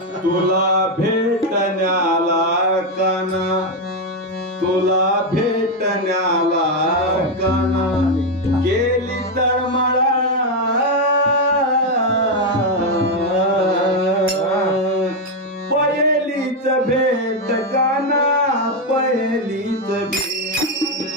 तुला भेटण्याला काना. तुला भेटण्याला काना. गेली मला. पहिलीच भेट काना पहिलीच भेट.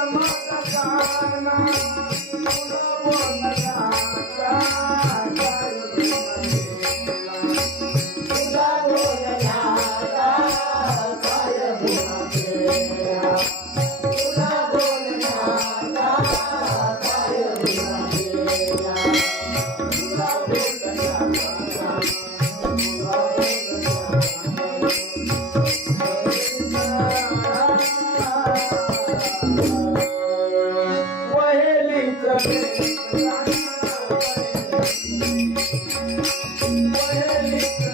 మాత Thank you.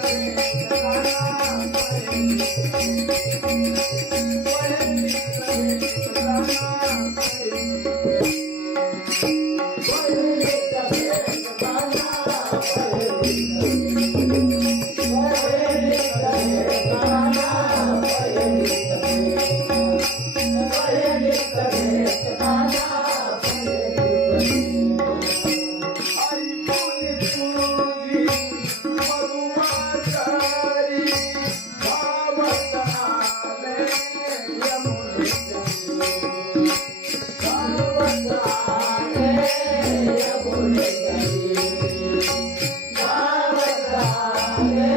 Hallelujah.